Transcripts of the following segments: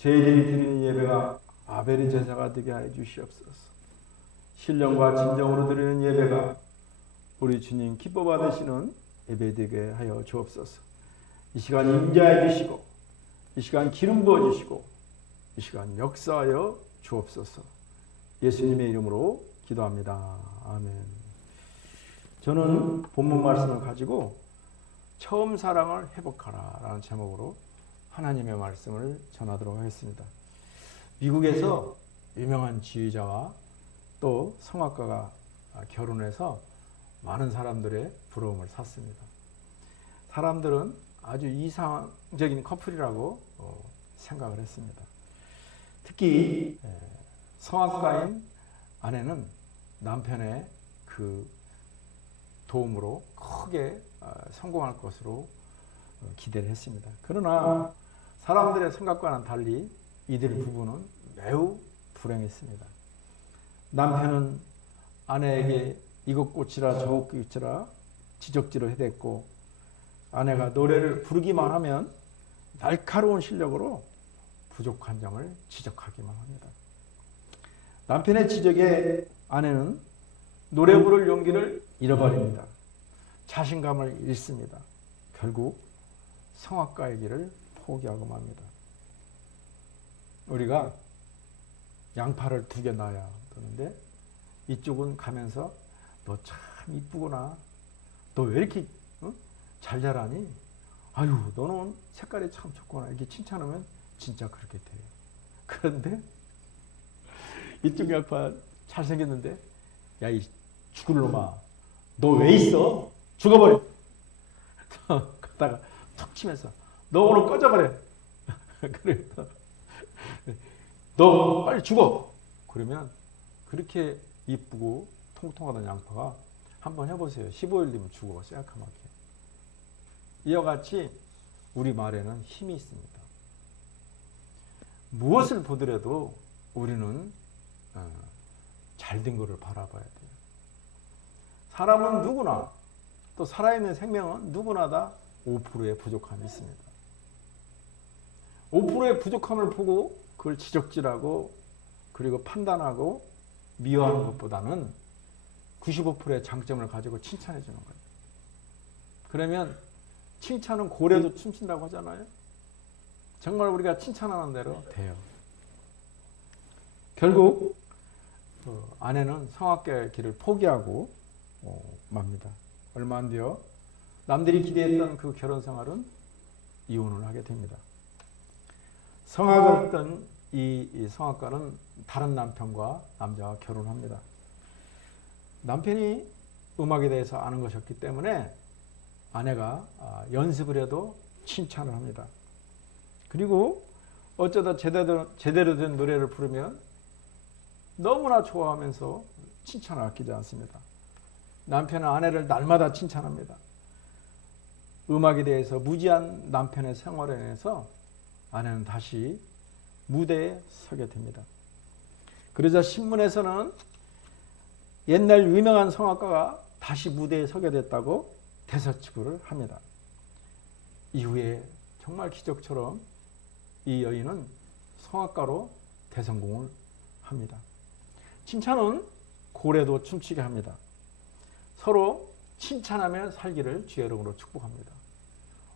저희들이 드리는 예배가 아벨의 제사가 되게 하여 주시옵소서. 신령과 진정으로 드리는 예배가 우리 주님 기뻐 받으시는 예배 되게 하여 주옵소서. 이 시간 임재해 주시고, 이 시간 기름 부어 주시고, 이 시간 역사하여 주옵소서. 예수님의 이름으로 기도합니다. 아멘. 저는 본문 말씀을 가지고 처음 사랑을 회복하라 라는 제목으로 하나님의 말씀을 전하도록 하겠습니다. 미국에서 유명한 지휘자와 또 성악가가 결혼해서 많은 사람들의 부러움을 샀습니다. 사람들은 아주 이상적인 커플이라고 생각을 했습니다. 특히 성악가인 아내는 남편의 그 도움으로 크게 성공할 것으로 기대를 했습니다. 그러나 사람들의 생각과는 달리 이들 부부는 매우 불행했습니다. 남편은 아내에게 이것 꽂히라 저것 꽂히라 지적질을 해댔고, 아내가 노래를 부르기만 하면 날카로운 실력으로 부족한 점을 지적하기만 합니다. 남편의 지적에 아내는 노래 부를 용기를 잃어버립니다. 자신감을 잃습니다. 결국 성악가의 길을 포기하고 맙니다. 우리가 양팔을 2개 놔야 되는데 이쪽은 가면서 너 참 이쁘구나, 너 왜 이렇게 잘 자라니, 아유 너는 색깔이 참 좋구나, 이렇게 칭찬하면 진짜 그렇게 돼요. 그런데 이쪽 양파 잘생겼는데, 야 이 죽을 놈아 너 왜 있어, 죽어버려. 갔다가 툭 치면서 너 오늘 꺼져버려. 그래서 너 빨리 죽어. 그러면 그렇게 이쁘고 통통하던 양파가 한번 해보세요. 15일 뒤면 죽어. 새까맣게. 이와 같이 우리 말에는 힘이 있습니다. 무엇을 보더라도 우리는 잘된 것을 바라봐야 돼요. 사람은 누구나, 또 살아있는 생명은 누구나 다 5%의 부족함이 있습니다. 5%의 부족함을 보고 그걸 지적질하고 그리고 판단하고 미워하는 것보다는 95%의 장점을 가지고 칭찬해 주는 거예요. 그러면 칭찬은 고래도 춤춘다고 하잖아요. 정말 우리가 칭찬하는 대로 돼요. 결국 아내는 성악가의 길을 포기하고 맙니다. 얼마 안 뒤어 남들이 기대했던 그 결혼 생활은 이혼을 하게 됩니다. 성악을 했던 이 성악가는 다른 남편과 남자와 결혼합니다. 남편이 음악에 대해서 아는 것이었기 때문에 아내가 연습을 해도 칭찬을 합니다. 그리고 어쩌다 제대로 된 노래를 부르면 너무나 좋아하면서 칭찬을 아끼지 않습니다. 남편은 아내를 날마다 칭찬합니다. 음악에 대해서 무지한 남편의 생활에 인해서 아내는 다시 무대에 서게 됩니다. 그러자 신문에서는 옛날 유명한 성악가가 다시 무대에 서게 됐다고 대서치부를 합니다. 이후에 정말 기적처럼 이 여인은 성악가로 대성공을 합니다. 칭찬은 고래도 춤추게 합니다. 서로 칭찬하며 살기를 주의 이름으로 축복합니다.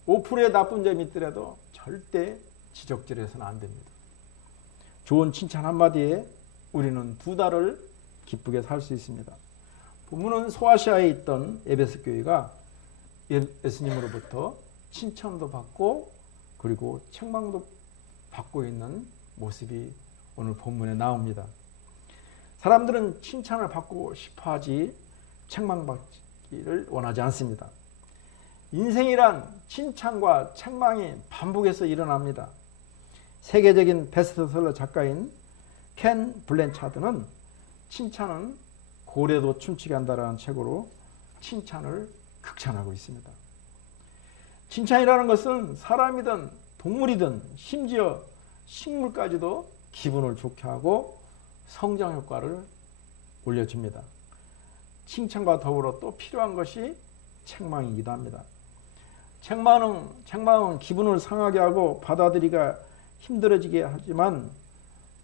5%의 나쁜 점이 있더라도 절대 지적질해서는 안 됩니다. 좋은 칭찬 한마디에 우리는 2달을 기쁘게 살 수 있습니다. 본문은 소아시아에 있던 에베소 교회가 예수님으로부터 칭찬도 받고 그리고 책망도 받고 있는 모습이 오늘 본문에 나옵니다. 사람들은 칭찬을 받고 싶어하지 책망받기를 원하지 않습니다. 인생이란 칭찬과 책망이 반복해서 일어납니다. 세계적인 베스트셀러 작가인 켄 블랜차드는 칭찬은 고래도 춤추게 한다라는 책으로 칭찬을 극찬하고 있습니다. 칭찬이라는 것은 사람이든 동물이든 심지어 식물까지도 기분을 좋게 하고 성장 효과를 올려줍니다. 칭찬과 더불어 또 필요한 것이 책망이기도 합니다. 책망은 기분을 상하게 하고 받아들이기가 힘들어지게 하지만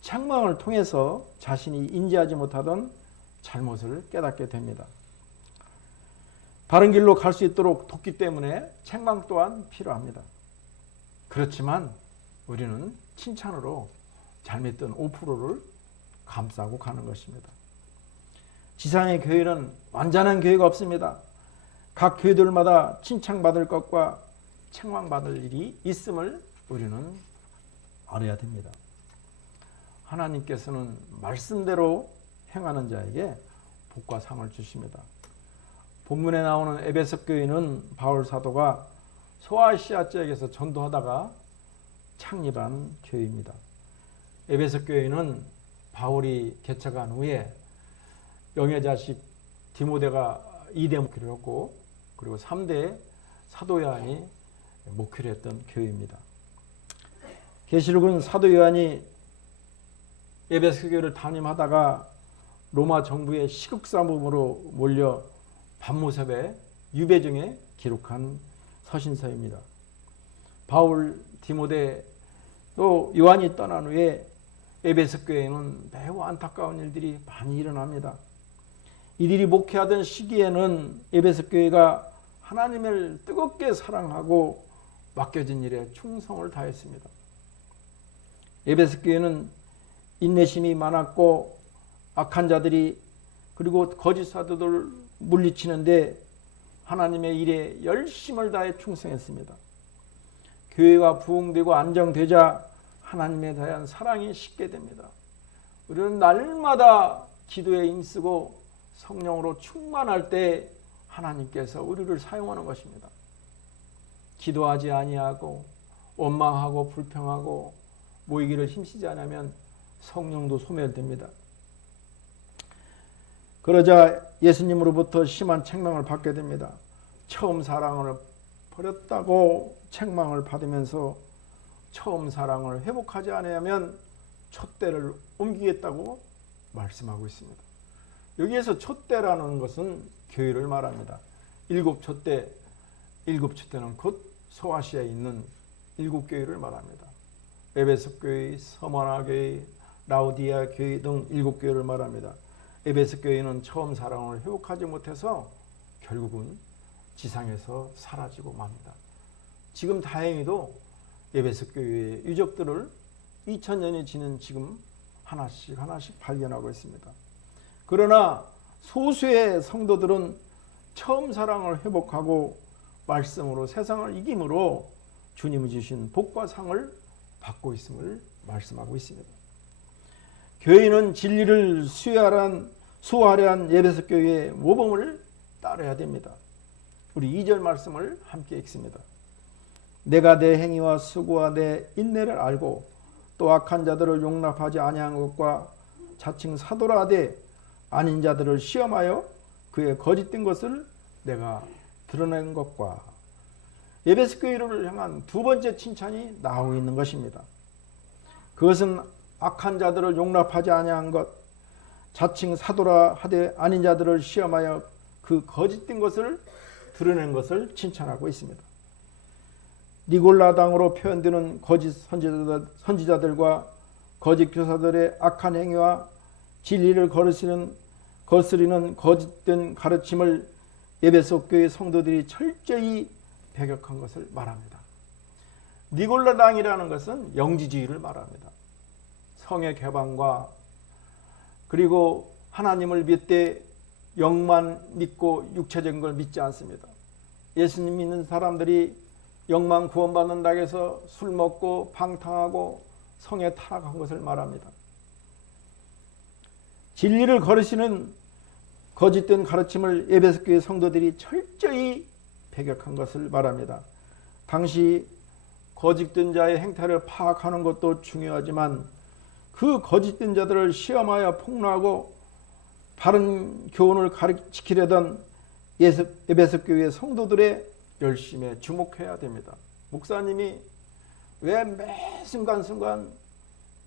책망을 통해서 자신이 인지하지 못하던 잘못을 깨닫게 됩니다. 바른 길로 갈 수 있도록 돕기 때문에 책망 또한 필요합니다. 그렇지만 우리는 칭찬으로 잘못된 5%를 감싸고 가는 것입니다. 지상의 교회는 완전한 교회가 없습니다. 각 교회들마다 칭찬받을 것과 책망받을 일이 있음을 우리는 알아야 됩니다. 하나님께서는 말씀대로 행하는 자에게 복과 상을 주십니다. 본문에 나오는 에베소 교회는 바울 사도가 소아시아 지역에서 전도하다가 창립한 교회입니다. 에베소 교회는 바울이 개척한 후에 영의 자식 디모데가 2대 목회를 했고, 그리고 3대 사도 요한이 목회를 했던 교회입니다. 계시록은 사도 요한이 에베소 교회를 담임하다가 로마 정부의 시국사범으로 몰려 반모습의 유배 중에 기록한 서신서입니다. 바울, 디모데 또 요한이 떠난 후에 에베소 교회에는 매우 안타까운 일들이 많이 일어납니다. 이들이 목회하던 시기에는 에베소 교회가 하나님을 뜨겁게 사랑하고 맡겨진 일에 충성을 다했습니다. 에베소 교회는 인내심이 많았고 악한 자들이 그리고 거짓 사도들을 물리치는데 하나님의 일에 열심을 다해 충성했습니다. 교회가 부흥되고 안정되자 하나님에 대한 사랑이 식게 됩니다. 우리는 날마다 기도에 힘쓰고 성령으로 충만할 때 하나님께서 우리를 사용하는 것입니다. 기도하지 아니하고 원망하고 불평하고 모이기를 힘쓰지 않으면 성령도 소멸됩니다. 그러자 예수님으로부터 심한 책망을 받게 됩니다. 처음 사랑을 버렸다고 책망을 받으면서 처음 사랑을 회복하지 않으면 촛대를 옮기겠다고 말씀하고 있습니다. 여기에서 촛대라는 것은 교회를 말합니다. 일곱 촛대는 곧 소아시아에 있는 일곱 교회를 말합니다. 에베소 교회, 서머나 교회, 라우디아 교회 등 일곱 교회를 말합니다. 에베소 교회는 처음 사랑을 회복하지 못해서 결국은 지상에서 사라지고 맙니다. 지금 다행히도 에베소 교회의 유적들을 2000년이 지난 지금 하나씩 발견하고 있습니다. 그러나 소수의 성도들은 처음 사랑을 회복하고 말씀으로 세상을 이김으로 주님이 주신 복과 상을 받고 있음을 말씀하고 있습니다. 교회는 진리를 수호하려 한 에베소 교회의 모범을 따라야 됩니다. 우리 2절 말씀을 함께 읽습니다. 내가 내 행위와 수고와 내 인내를 알고 또 악한 자들을 용납하지 아니한 것과 자칭 사도라 하되 아닌 자들을 시험하여 그의 거짓된 것을 내가 드러낸 것과 에베소 교회를 향한 두 번째 칭찬이 나오고 있는 것입니다. 그것은 악한 자들을 용납하지 아니한 것, 자칭 사도라 하되 아닌 자들을 시험하여 그 거짓된 것을 드러낸 것을 칭찬하고 있습니다. 니골라당으로 표현되는 거짓 선지자들과 거짓 교사들의 악한 행위와 진리를 거스리는 거짓된 가르침을 에베소 교회 성도들이 철저히 배격한 것을 말합니다. 니골라당이라는 것은 영지주의를 말합니다. 성의 개방과 그리고 하나님을 믿되 영만 믿고 육체적인 걸 믿지 않습니다. 예수님 믿는 사람들이 영만 구원받는다고 해서 술 먹고 방탕하고 성에 타락한 것을 말합니다. 진리를 거르시는 거짓된 가르침을 에베소 교회 성도들이 철저히 배격한 것을 말합니다. 당시 거짓된 자의 행태를 파악하는 것도 중요하지만 그 거짓된 자들을 시험하여 폭로하고 바른 교훈을 지키려던 에베소 교회 성도들의 열심에 주목해야 됩니다. 목사님이 왜 매 순간순간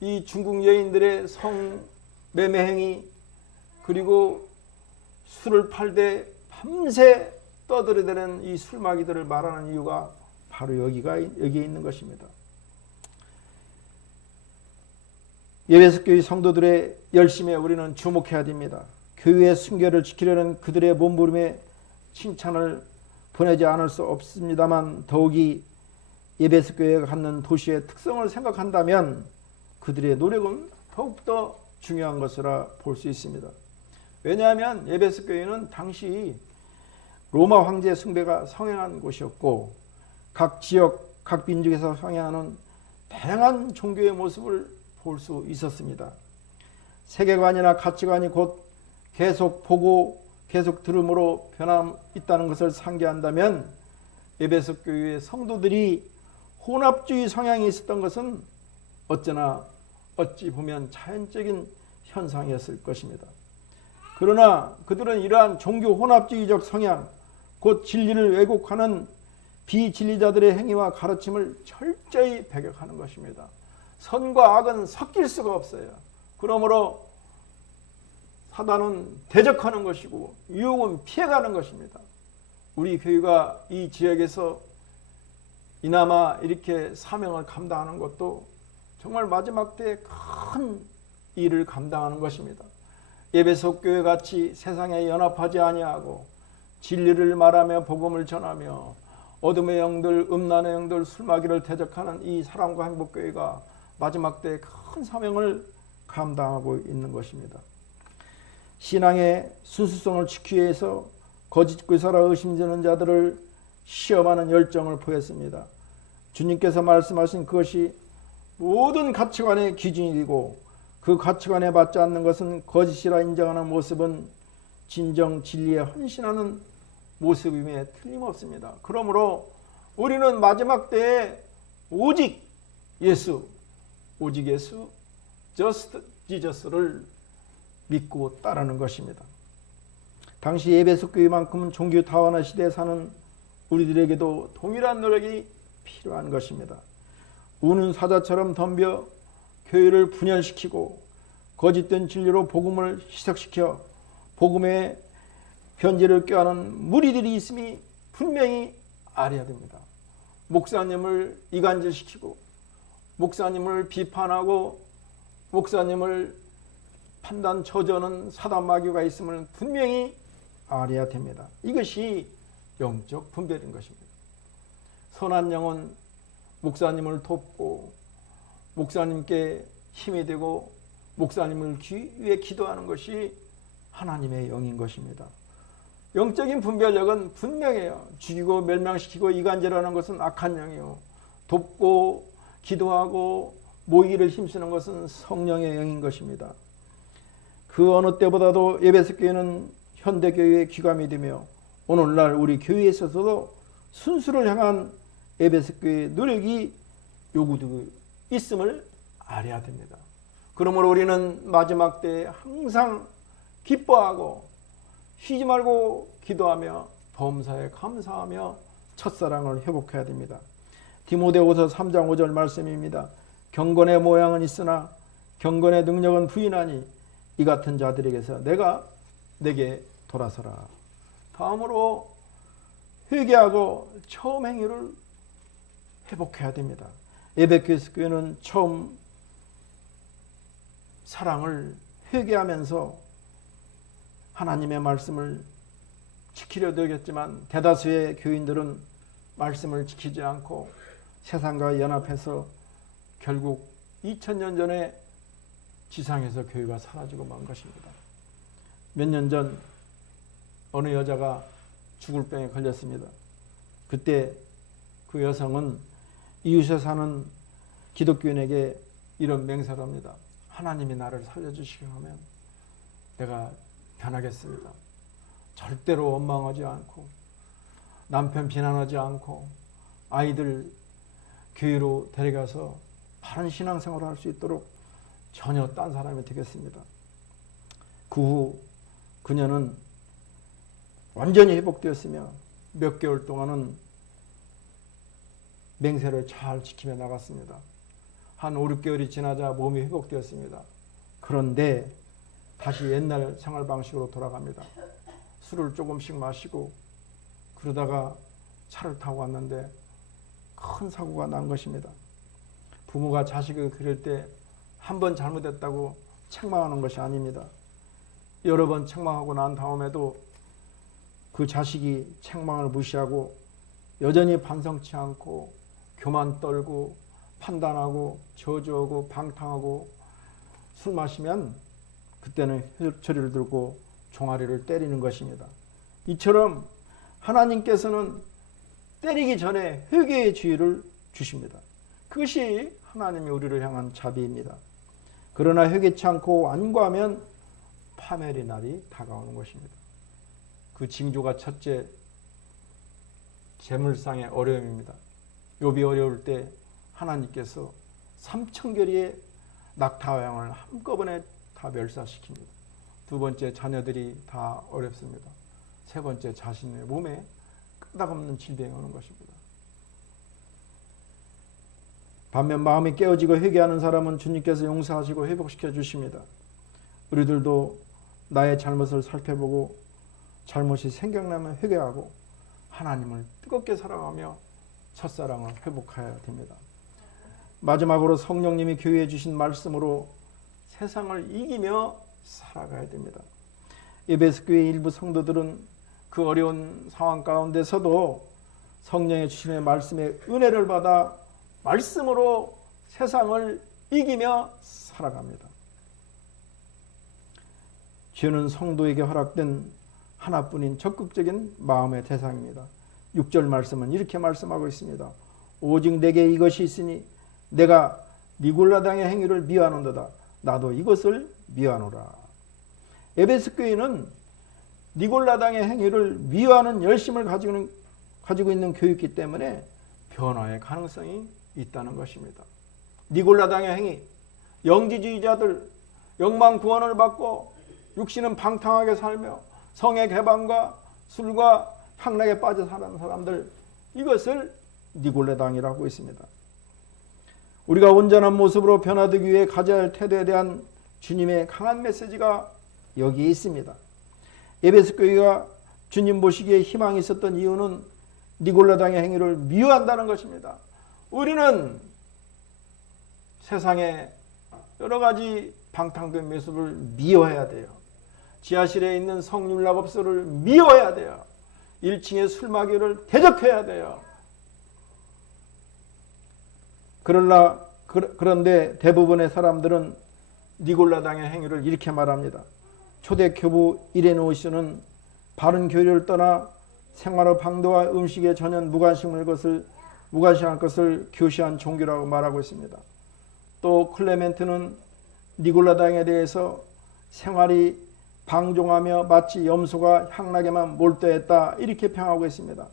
이 중국 여인들의 성매매 행위 그리고 술을 팔되 밤새 떠들어대는 이 술마귀들을 말하는 이유가 바로 여기에 있는 것입니다. 예배석교회 성도들의 열심에 우리는 주목해야 됩니다. 교회의 순결을 지키려는 그들의 몸부림에 칭찬을 보내지 않을 수 없습니다만, 더욱이 예배석교회가 갖는 도시의 특성을 생각한다면 그들의 노력은 더욱더 중요한 것이라 볼 수 있습니다. 왜냐하면 예배석교회는 당시 로마 황제 숭배가 성행한 곳이었고, 각 지역, 각 민족에서 성행하는 다양한 종교의 모습을 볼 수 있었습니다. 세계관이나 가치관이 곧 계속 보고 계속 들음으로 변함 있다는 것을 상기한다면, 에베소 교회의 성도들이 혼합주의 성향이 있었던 것은 어찌 보면 자연적인 현상이었을 것입니다. 그러나 그들은 이러한 종교 혼합주의적 성향, 곧 진리를 왜곡하는 비진리자들의 행위와 가르침을 철저히 배격하는 것입니다. 선과 악은 섞일 수가 없어요. 그러므로 사단은 대적하는 것이고 유혹은 피해가는 것입니다. 우리 교회가 이 지역에서 이나마 이렇게 사명을 감당하는 것도 정말 마지막 때에 큰 일을 감당하는 것입니다. 에베소 교회 같이 세상에 연합하지 아니하고 진리를 말하며 복음을 전하며 어둠의 영들, 음란의 영들, 술마귀를 대적하는 이 사랑과 행복교회가 마지막 때에 큰 사명을 감당하고 있는 것입니다. 신앙의 순수성을 지키기 위해서 거짓 교사라 의심되는 자들을 시험하는 열정을 보였습니다. 주님께서 말씀하신 그것이 모든 가치관의 기준이고, 그 가치관에 맞지 않는 것은 거짓이라 인정하는 모습은 진정 진리에 헌신하는 모습임에 틀림없습니다. 그러므로 우리는 마지막 때에 오직 예수, just Jesus를 믿고 따르는 것입니다. 당시 에베소 교회만큼은 종교 다원화 시대에 사는 우리들에게도 동일한 노력이 필요한 것입니다. 우는 사자처럼 덤벼 교회를 분열시키고 거짓된 진리로 복음을 희석시켜 복음의 편지를 껴안은 무리들이 있음이 분명히 알아야 됩니다. 목사님을 이간질시키고 목사님을 비판하고 목사님을 판단 저주하는 사단 마귀가 있음을 분명히 알아야 됩니다. 이것이 영적 분별인 것입니다. 선한 영은 목사님을 돕고 목사님께 힘이 되고 목사님을 위해 기도하는 것이 하나님의 영인 것입니다. 영적인 분별력은 분명해요. 죽이고 멸망시키고 이간질하는 것은 악한 영이요, 돕고 기도하고 모이기를 힘쓰는 것은 성령의 영인 것입니다. 그 어느 때보다도 에베소 교회는 현대교회의 귀감이 되며 오늘날 우리 교회에 있어서도 순수를 향한 에베소 교회의 노력이 요구되고 있음을 알아야 됩니다. 그러므로 우리는 마지막 때에 항상 기뻐하고 쉬지 말고 기도하며 범사에 감사하며 첫사랑을 회복해야 됩니다. 디모데후서 3장 5절 말씀입니다. 경건의 모양은 있으나 경건의 능력은 부인하니 이 같은 자들에게서 내게 돌아서라. 다음으로 회개하고 처음 행위를 회복해야 됩니다. 에베소 교회는 처음 사랑을 회개하면서 하나님의 말씀을 지키려 들겠지만 대다수의 교인들은 말씀을 지키지 않고 세상과 연합해서 결국 2000년 전에 지상에서 교회가 사라지고 만 것입니다. 몇 년 전 어느 여자가 죽을 병에 걸렸습니다. 그때 그 여성은 이웃에 사는 기독교인에게 이런 맹세를 합니다. 하나님이 나를 살려주시게 하면 내가 변하겠습니다. 절대로 원망하지 않고 남편 비난하지 않고 아이들 교회로 데려가서 바른 신앙생활을 할 수 있도록 전혀 딴 사람이 되겠습니다. 그 후 그녀는 완전히 회복되었으며 몇 개월 동안은 맹세를 잘 지키며 나갔습니다. 한 5, 6개월이 지나자 몸이 회복되었습니다. 그런데 다시 옛날 생활 방식으로 돌아갑니다. 술을 조금씩 마시고 그러다가 차를 타고 왔는데 큰 사고가 난 것입니다. 부모가 자식을 그릴 때 한 번 잘못했다고 책망하는 것이 아닙니다. 여러 번 책망하고 난 다음에도 그 자식이 책망을 무시하고 여전히 반성치 않고 교만 떨고 판단하고 저주하고 방탕하고 술 마시면 그때는 혈처리를 들고 종아리를 때리는 것입니다. 이처럼 하나님께서는 때리기 전에 회개의 기회를 주십니다. 그것이 하나님이 우리를 향한 자비입니다. 그러나 회개치 않고 완고하면 파멸의 날이 다가오는 것입니다. 그 징조가 첫째, 재물상의 어려움입니다. 욥이 어려울 때 하나님께서 3,000결의의 낙타와 양을 한꺼번에 다 멸사시킵니다. 두 번째, 자녀들이 다 어렵습니다. 세 번째, 자신의 몸에 끄떡없는 질병이 오는 것입니다. 반면 마음이 깨어지고 회개하는 사람은 주님께서 용서하시고 회복시켜 주십니다. 우리들도 나의 잘못을 살펴보고 잘못이 생각나면 회개하고 하나님을 뜨겁게 사랑하며 첫사랑을 회복해야 됩니다. 마지막으로 성령님이 교회에 주신 말씀으로 세상을 이기며 살아가야 됩니다. 에베소 교회 일부 성도들은 그 어려운 상황 가운데서도 성령의 주심의 말씀의 은혜를 받아 말씀으로 세상을 이기며 살아갑니다. 죄는 성도에게 허락된 하나뿐인 적극적인 마음의 대상입니다. 6절 말씀은 이렇게 말씀하고 있습니다. 오직 내게 이것이 있으니 내가 니골라당의 행위를 미워하는도다. 나도 이것을 미워하노라. 에베소 교회는 니골라당의 행위를 미워하는 열심을 가지고 있는 교회이기 때문에 변화의 가능성이 있다는 것입니다. 니골라당의 행위, 영지주의자들, 영망 구원을 받고 육신은 방탕하게 살며 성의 개방과 술과 향락에 빠져 사는 사람들, 이것을 니골라당이라고 있습니다. 우리가 온전한 모습으로 변화되기 위해 가져야 할 태도에 대한 주님의 강한 메시지가 여기에 있습니다. 에베소 교회가 주님 보시기에 희망이 있었던 이유는 니골라당의 행위를 미워한다는 것입니다. 우리는 세상에 여러 가지 방탕된 모습을 미워해야 돼요. 지하실에 있는 성률락업소를 미워해야 돼요. 1층의 술마개를 대적해야 돼요. 그런데 대부분의 사람들은 니골라당의 행위를 이렇게 말합니다. 초대 교부 이레노시는 바른 교리를 떠나 생활의 방도와 음식에 전혀 무관심할 것을 교시한 종교라고 말하고 있습니다. 또 클레멘트는 니골라당에 대해서 생활이 방종하며 마치 염소가 향락에만 몰두했다, 이렇게 평하고 있습니다.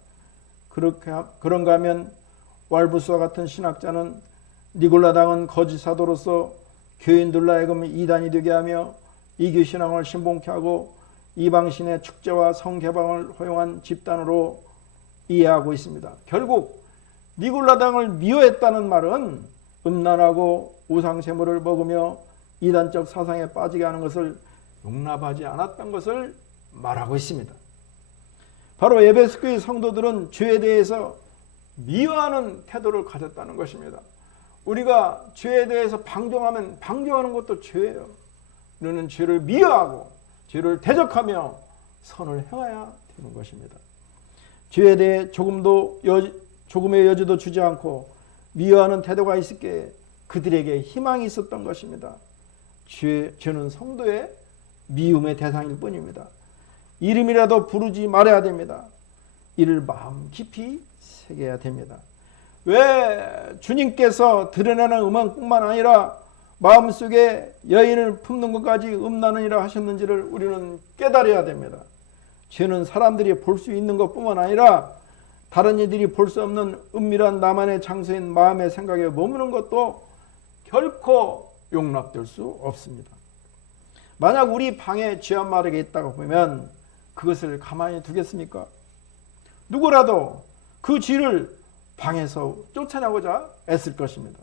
그런가 하면 왈부스와 같은 신학자는 니골라당은 거짓 사도로서 교인들로 하여금 이단이 되게 하며 이교 신앙을 신봉케 하고 이방신의 축제와 성개방을 허용한 집단으로 이해하고 있습니다. 결국 니골라당을 미워했다는 말은 음란하고 우상제물을 먹으며 이단적 사상에 빠지게 하는 것을 용납하지 않았던 것을 말하고 있습니다. 바로 에베소 교회 성도들은 죄에 대해서 미워하는 태도를 가졌다는 것입니다. 우리가 죄에 대해서 방종하면 방종하는 것도 죄예요. 우리는 죄를 미워하고 죄를 대적하며 선을 행해야 되는 것입니다. 죄에 대해 조금의 여지도 주지 않고 미워하는 태도가 있을게 그들에게 희망이 있었던 것입니다. 죄는 성도의 미움의 대상일 뿐입니다. 이름이라도 부르지 말아야 됩니다. 이를 마음 깊이 새겨야 됩니다. 왜 주님께서 드러내는 음악뿐만 아니라 마음속에 여인을 품는 것까지 음란이라 하셨는지를 우리는 깨달아야 됩니다. 죄는 사람들이 볼 수 있는 것뿐만 아니라 다른 이들이 볼 수 없는 은밀한 나만의 장소인 마음의 생각에 머무는 것도 결코 용납될 수 없습니다. 만약 우리 방에 죄 한 마리가 있다고 보면 그것을 가만히 두겠습니까? 누구라도 그 죄를 방에서 쫓아내고자 애쓸 것입니다.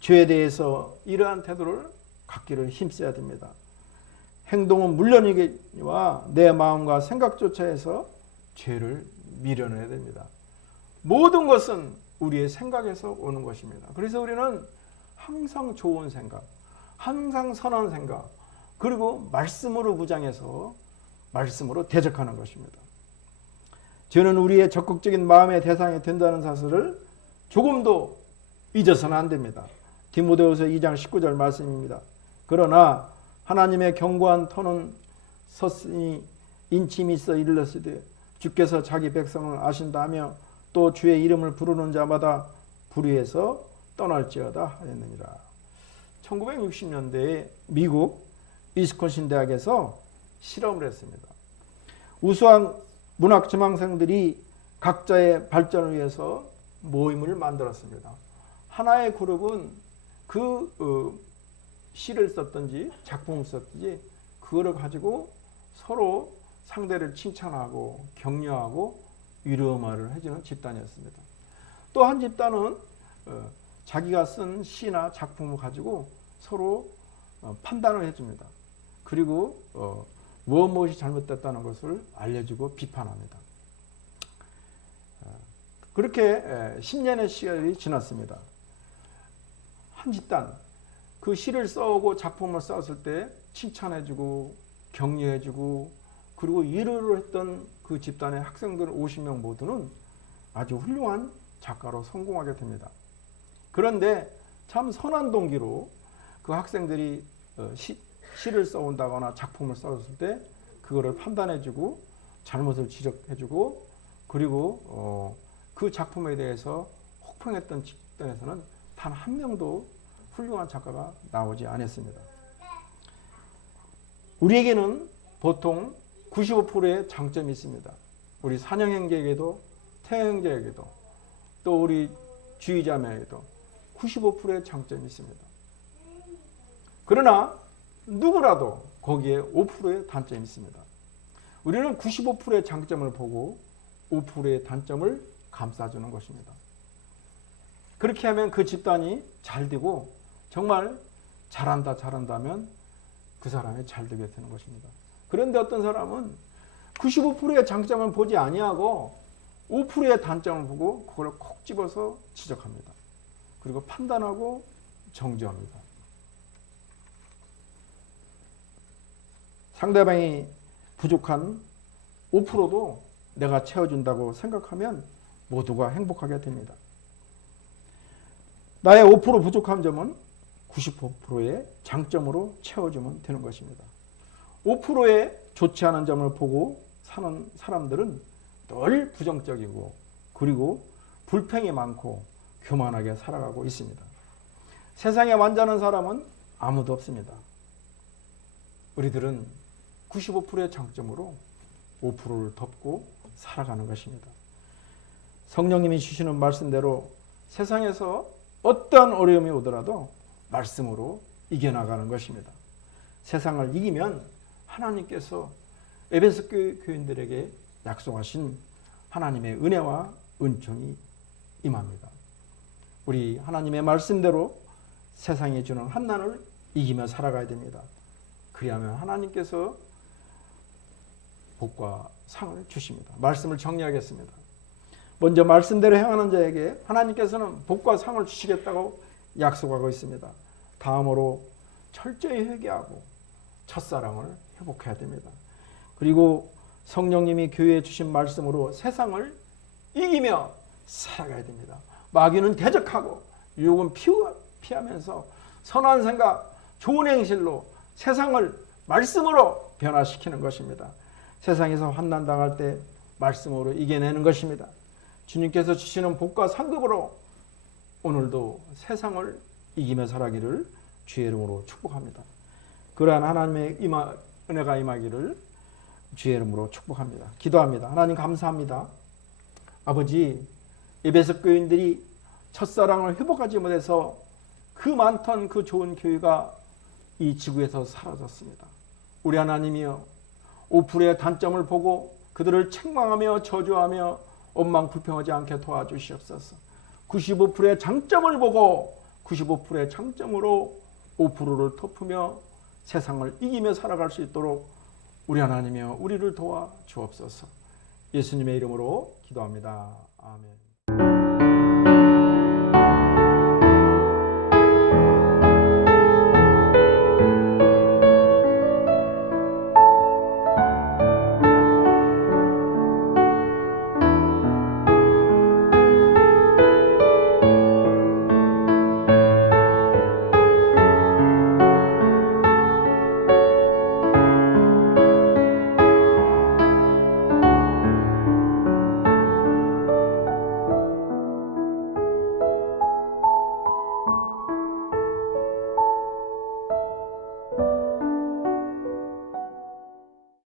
죄에 대해서 이러한 태도를 갖기를 힘써야 됩니다. 행동은 물론이니와 내 마음과 생각조차 해서 죄를 밀어내야 됩니다. 모든 것은 우리의 생각에서 오는 것입니다. 그래서 우리는 항상 좋은 생각, 항상 선한 생각, 그리고 말씀으로 무장해서 말씀으로 대적하는 것입니다. 저는 우리의 적극적인 마음의 대상이 된다는 사실을 조금도 잊어서는 안 됩니다. 디모데후서 2장 19절 말씀입니다. 그러나 하나님의 견고한 터는 섰으니 인침이 있어 이르렀으되 주께서 자기 백성을 아신다며 또 주의 이름을 부르는 자마다 불의에서 떠날지어다 하였느니라. 1960년대에 미국 위스콘신 대학에서 실험을 했습니다. 우수한 문학 지망생들이 각자의 발전을 위해서 모임을 만들었습니다. 하나의 그룹은 시를 썼든지 작품을 썼든지 그거를 가지고 서로 상대를 칭찬하고 격려하고 위로말을 해주는 집단이었습니다. 또 한 집단은 자기가 쓴 시나 작품을 가지고 서로 판단을 해줍니다. 그리고 무엇이 잘못됐다는 것을 알려주고 비판합니다. 그렇게 10년의 시간이 지났습니다. 한 집단, 그 시를 써오고 작품을 썼을 때 칭찬해주고 격려해주고 그리고 위로를 했던 그 집단의 학생들 50명 모두는 아주 훌륭한 작가로 성공하게 됩니다. 그런데 참 선한 동기로 그 학생들이 시를 써온다거나 작품을 썼을 때 그거를 판단해주고 잘못을 지적해주고 그리고 그 작품에 대해서 혹평했던 집단에서는 단 한 명도 훌륭한 작가가 나오지 않았습니다. 우리에게는 보통 95%의 장점이 있습니다. 우리 산영형제에게도 태형제에게도 또 우리 주의자매에게도 95%의 장점이 있습니다. 그러나 누구라도 거기에 5%의 단점이 있습니다. 우리는 95%의 장점을 보고 5%의 단점을 감싸주는 것입니다. 그렇게 하면 그 집단이 잘 되고 정말 잘한다면 그 사람이 잘 되게 되는 것입니다. 그런데 어떤 사람은 95%의 장점을 보지 아니하고 5%의 단점을 보고 그걸 콕 집어서 지적합니다. 그리고 판단하고 정죄합니다. 상대방이 부족한 5%도 내가 채워준다고 생각하면 모두가 행복하게 됩니다. 나의 5% 부족한 점은 95%의 장점으로 채워주면 되는 것입니다. 5%의 좋지 않은 점을 보고 사는 사람들은 늘 부정적이고 그리고 불평이 많고 교만하게 살아가고 있습니다. 세상에 완전한 사람은 아무도 없습니다. 우리들은 95%의 장점으로 5%를 덮고 살아가는 것입니다. 성령님이 주시는 말씀대로 세상에서 어떠한 어려움이 오더라도 말씀으로 이겨나가는 것입니다. 세상을 이기면 하나님께서 에베소 교인들에게 약속하신 하나님의 은혜와 은총이 임합니다. 우리 하나님의 말씀대로 세상이 주는 환난을 이기며 살아가야 됩니다. 그리하면 하나님께서 복과 상을 주십니다. 말씀을 정리하겠습니다. 먼저 말씀대로 행하는 자에게 하나님께서는 복과 상을 주시겠다고 약속하고 있습니다. 다음으로 철저히 회개하고 첫사랑을 회복해야 됩니다. 그리고 성령님이 교회에 주신 말씀으로 세상을 이기며 살아가야 됩니다. 마귀는 대적하고 유혹은 피하면서 선한 생각, 좋은 행실로 세상을 말씀으로 변화시키는 것입니다. 세상에서 환난당할 때 말씀으로 이겨내는 것입니다. 주님께서 주시는 복과 상급으로 오늘도 세상을 이기며 살아기를 주의 이름으로 축복합니다. 그러한 하나님의 은혜가 임하기를 주의 이름으로 축복합니다. 기도합니다. 하나님 감사합니다. 아버지, 에베소 교인들이 첫사랑을 회복하지 못해서 그 많던 그 좋은 교회가 이 지구에서 사라졌습니다. 우리 하나님이여 5%의 단점을 보고 그들을 책망하며 저주하며 원망 불평하지 않게 도와주시옵소서. 95%의 장점을 보고 95%의 장점으로 5%를 덮으며 세상을 이기며 살아갈 수 있도록 우리 하나님이여 우리를 도와 주옵소서. 예수님의 이름으로 기도합니다. 아멘.